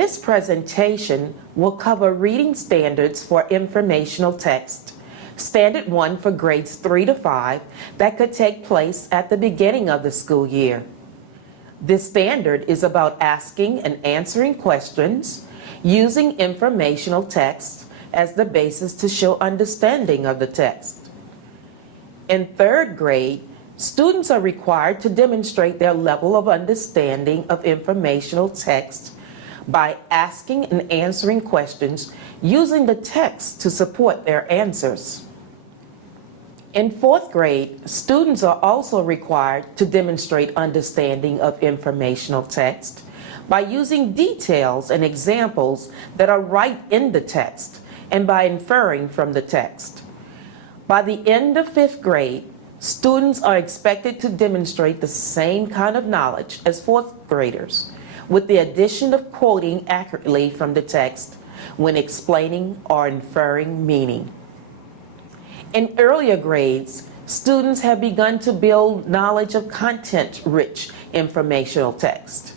This presentation will cover reading standards for informational text, Standard 1 for grades 3 to 5 that could take place at the beginning of the school year. This standard is about asking and answering questions using informational text as the basis to show understanding of the text. In 3rd grade, students are required to demonstrate their level of understanding of informational text by asking and answering questions using the text to support their answers. In 4th grade, students are also required to demonstrate understanding of informational text by using details and examples that are right in the text and by inferring from the text. By the end of 5th grade, students are expected to demonstrate the same kind of knowledge as 4th graders, with the addition of quoting accurately from the text when explaining or inferring meaning. In earlier grades, students have begun to build knowledge of content-rich informational text.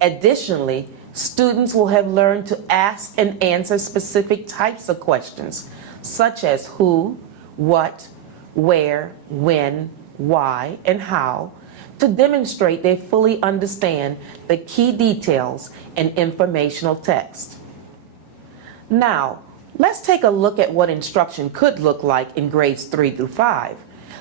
Additionally, students will have learned to ask and answer specific types of questions, such as who, what, where, when, why, and how, to demonstrate they fully understand the key details in informational text. Now, let's take a look at what instruction could look like in grades 3 through 5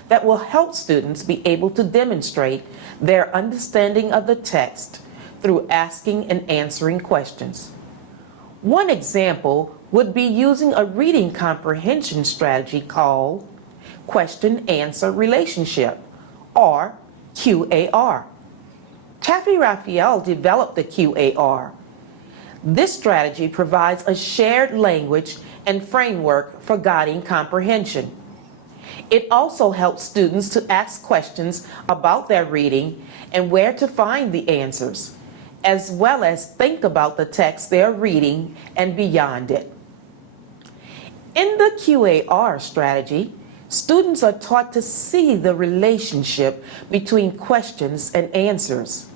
that will help students be able to demonstrate their understanding of the text through asking and answering questions. One example would be using a reading comprehension strategy called Question-Answer Relationship, or QAR. Taffy Raphael developed the QAR. This strategy provides a shared language and framework for guiding comprehension. It also helps students to ask questions about their reading and where to find the answers, as well as think about the text they are reading and beyond it. In the QAR strategy, students are taught to see the relationship between questions and answers.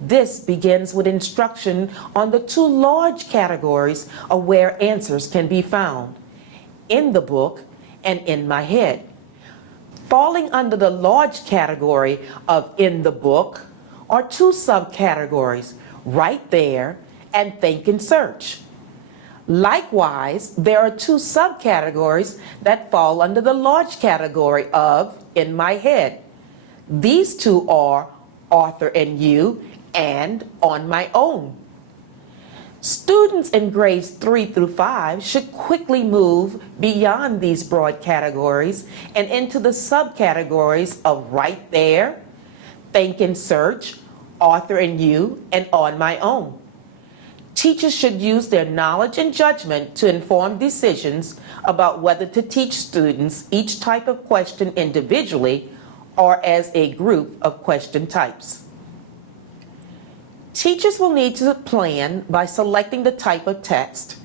This begins with instruction on the 2 large categories of where answers can be found, in the book and in my head. Falling under the large category of in the book are 2 subcategories, right there and think and search. Likewise, there are 2 subcategories that fall under the large category of in my head. These 2 are author and you and on my own. Students in grades 3 through 5 should quickly move beyond these broad categories and into the subcategories of right there, think and search, author and you, and on my own. Teachers should use their knowledge and judgment to inform decisions about whether to teach students each type of question individually or as a group of question types. Teachers will need to plan by selecting the type of text,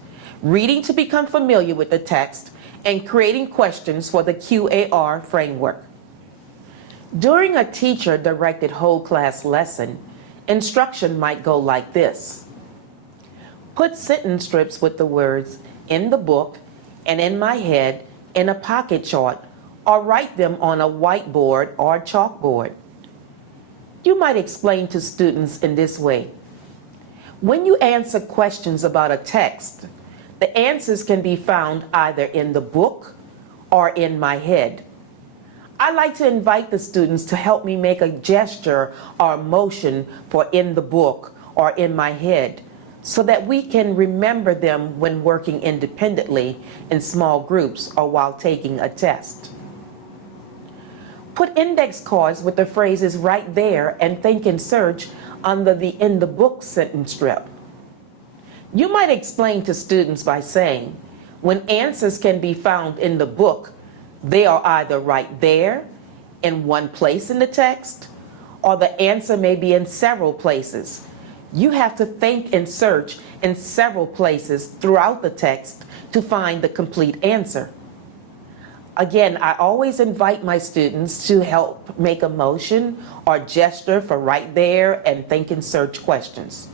reading to become familiar with the text, and creating questions for the QAR framework. During a teacher-directed whole class lesson, instruction might go like this. Put sentence strips with the words in the book and in my head in a pocket chart, or write them on a whiteboard or chalkboard. You might explain to students in this way. When you answer questions about a text, the answers can be found either in the book or in my head. I like to invite the students to help me make a gesture or motion for in the book or in my head so that we can remember them when working independently in small groups or while taking a test. Put index cards with the phrases right there and think and search under the in the book sentence strip. You might explain to students by saying, when answers can be found in the book, they are either right there in one place in the text, or the answer may be in several places. You have to think and search in several places throughout the text to find the complete answer. Again, I always invite my students to help make a motion or gesture for right there and think and search questions.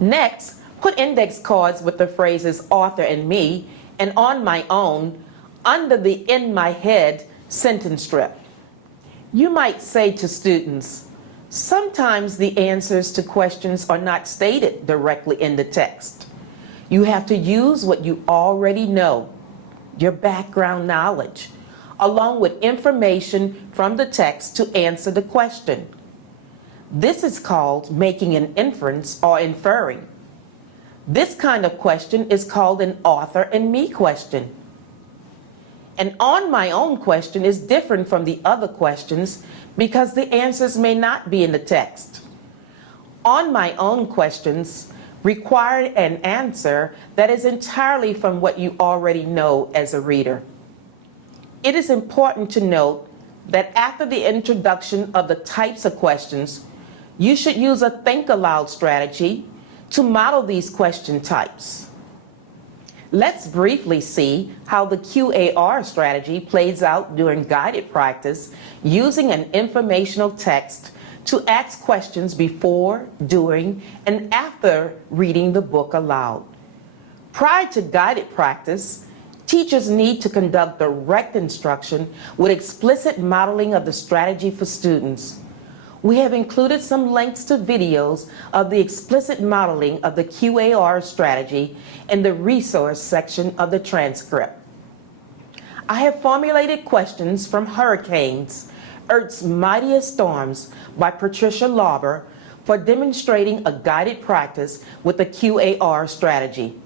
Next, put index cards with the phrases author and me and on my own under the in my head sentence strip. You might say to students, sometimes the answers to questions are not stated directly in the text. You have to use what you already know, your background knowledge, along with information from the text to answer the question. This is called making an inference or inferring. This kind of question is called an author and me question. An on my own question is different from the other questions because the answers may not be in the text. On my own questions require an answer that is entirely from what you already know as a reader. It is important to note that after the introduction of the types of questions, you should use a think aloud strategy to model these question types. Let's briefly see how the QAR strategy plays out during guided practice using an informational text to ask questions before, during, and after reading the book aloud. Prior to guided practice, teachers need to conduct direct instruction with explicit modeling of the strategy for students. We have included some links to videos of the explicit modeling of the QAR strategy in the resource section of the transcript. I have formulated questions from Hurricanes, Earth's Mightiest Storms by Patricia Lauber for demonstrating a guided practice with the QAR strategy.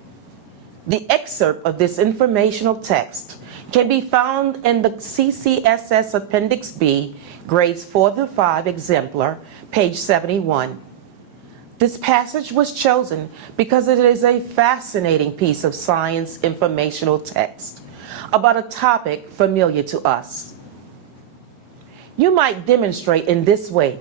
The excerpt of this informational text can be found in the CCSS Appendix B, grades 4 through 5 exemplar, page 71. This passage was chosen because it is a fascinating piece of science informational text about a topic familiar to us. You might demonstrate in this way.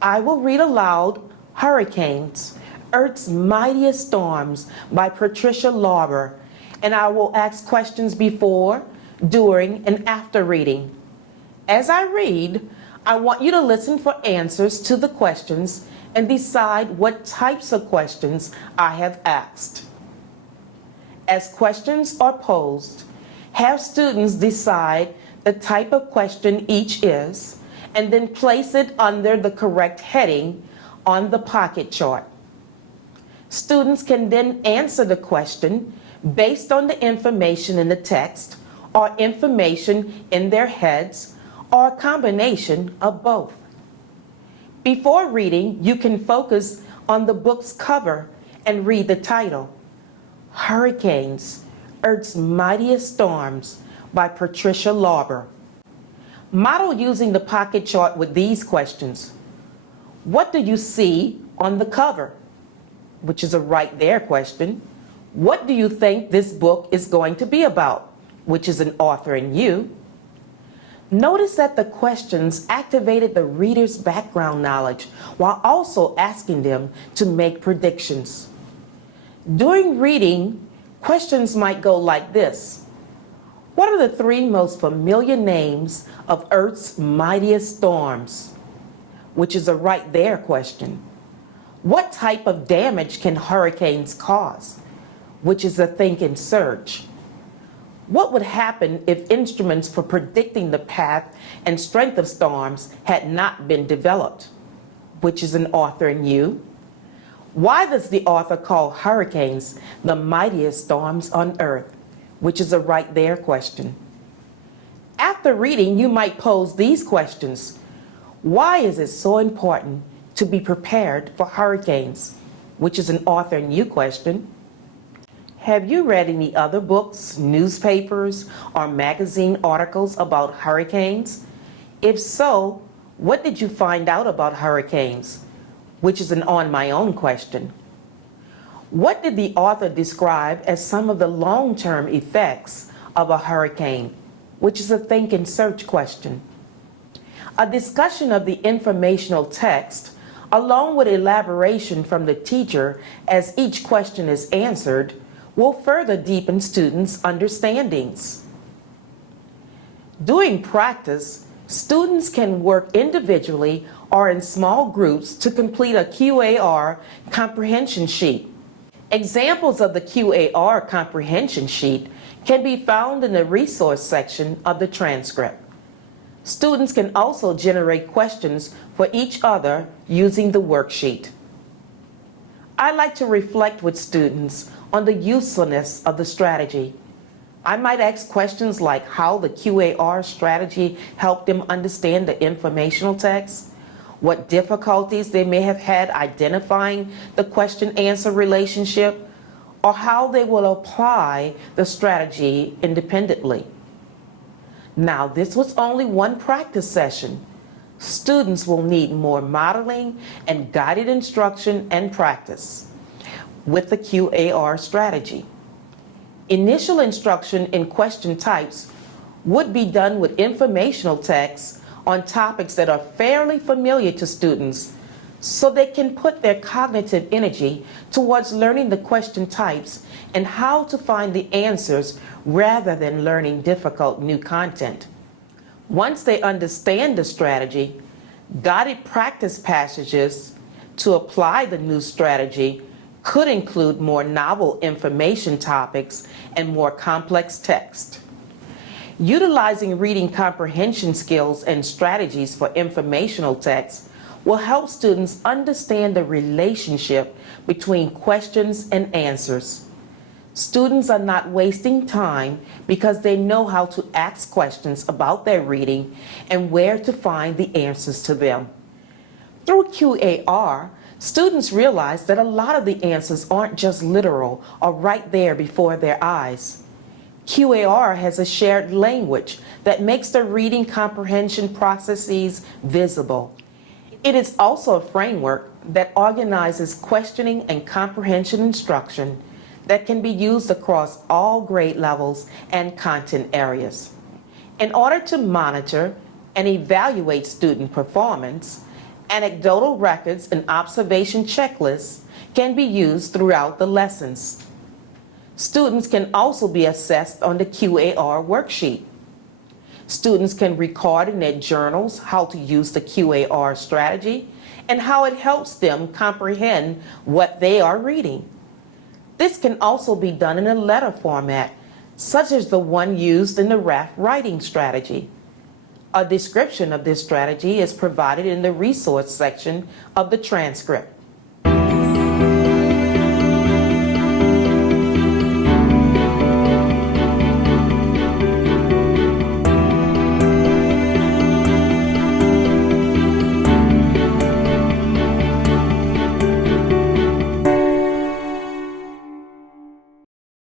I will read aloud Hurricanes, Earth's Mightiest Storms by Patricia Lauber, and I will ask questions before, during, and after reading. As I read, I want you to listen for answers to the questions and decide what types of questions I have asked. As questions are posed, have students decide the type of question each is, and then place it under the correct heading on the pocket chart. Students can then answer the question based on the information in the text or information in their heads or a combination of both. Before reading, you can focus on the book's cover and read the title, Hurricanes, Earth's Mightiest Storms by Patricia Lauber. Model using the pocket chart with these questions. What do you see on the cover? Which is a right there question. What do you think this book is going to be about? Which is an author and you. Notice that the questions activated the reader's background knowledge while also asking them to make predictions. During reading, questions might go like this. What are the 3 most familiar names of Earth's mightiest storms? Which is a right there question. What type of damage can hurricanes cause? Which is a think and search. What would happen if instruments for predicting the path and strength of storms had not been developed? Which is an author and you. Why does the author call hurricanes the mightiest storms on Earth? Which is a right there question. After reading, you might pose these questions. Why is it so important to be prepared for hurricanes? Which is an author and you question. Have you read any other books, newspapers, or magazine articles about hurricanes? If so, what did you find out about hurricanes? Which is an on my own question. What did the author describe as some of the long-term effects of a hurricane? Which is a think and search question. A discussion of the informational text, along with elaboration from the teacher as each question is answered, will further deepen students' understandings. During practice, students can work individually or in small groups to complete a QAR comprehension sheet. Examples of the QAR comprehension sheet can be found in the resource section of the transcript. Students can also generate questions for each other using the worksheet. I like to reflect with students on the usefulness of the strategy. I might ask questions like how the QAR strategy helped them understand the informational text, what difficulties they may have had identifying the question-answer relationship, or how they will apply the strategy independently. Now, this was only one practice session. Students will need more modeling and guided instruction and practice with the QAR strategy. Initial instruction in question types would be done with informational texts on topics that are fairly familiar to students, so they can put their cognitive energy towards learning the question types and how to find the answers rather than learning difficult new content. Once they understand the strategy, guided practice passages to apply the new strategy could include more novel information topics and more complex text. Utilizing reading comprehension skills and strategies for informational text will help students understand the relationship between questions and answers. Students are not wasting time because they know how to ask questions about their reading and where to find the answers to them. Through QAR, students realize that a lot of the answers aren't just literal or right there before their eyes. QAR has a shared language that makes the reading comprehension processes visible. It is also a framework that organizes questioning and comprehension instruction that can be used across all grade levels and content areas. In order to monitor and evaluate student performance, anecdotal records and observation checklists can be used throughout the lessons. Students can also be assessed on the QAR worksheet. Students can record in their journals how to use the QAR strategy and how it helps them comprehend what they are reading. This can also be done in a letter format, such as the one used in the RAF writing strategy. A description of this strategy is provided in the resource section of the transcript.